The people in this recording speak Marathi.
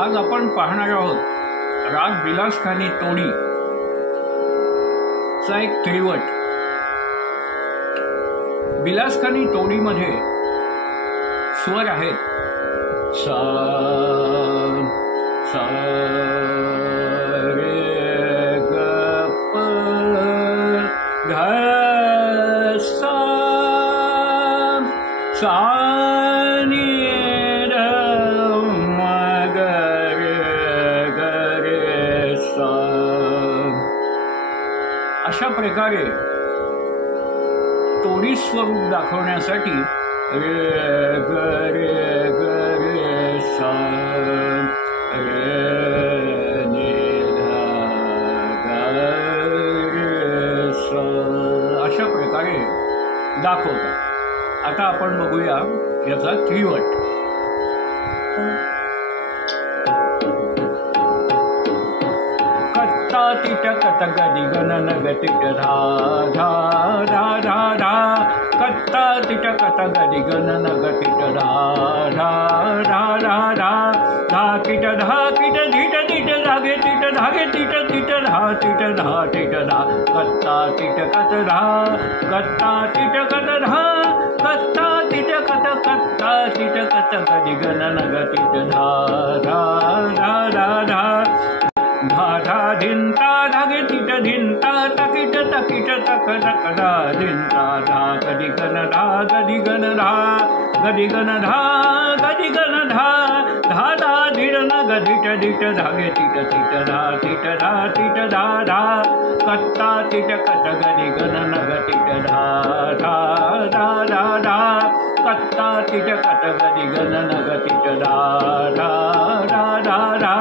आज आपण पाहणार आहोत राग बिलासखानी तोडी चा एक त्रिवट। बिलासखानी तोडीमध्ये स्वर आहेत सा सा रे ग प ध सा सा नि ध म ग रे सा। अशा प्रकारे तोडी स्वरूप दाखवण्यासाठी रे ग रे सा रे नि ध ग रे सा अशा प्रकारे दाखवतात। आता आपण बघूया याचा त्रिवट। कत्ता तिट कत गदी गणन गतिट धा धा धा धा धा। कत्ता तिट कत गदी गणन गतिट धा धा धा धा धा। धा किट धीट धीट धागे तिट तिट धा तिट धा तिट धा। कत्ता तिट कत धा कत्ता तिट कत धा कत्ता तिट कत गदी गणन गतिट धा धा धा धा धा। धा धा धिंता धागे तिट धिंता तकिट तक धा धिंता धा गदी गण धा गदी गण धा गदी गण धा गदी गण धा धा धा धीर न गधिट धागे तिट धा तिट धा धा। कत्ता तिट कत गदी गण न गतिट धा धा धा धा धा। कत्ता तिट कत गदी गण न गतिट धा धा धा धा धा।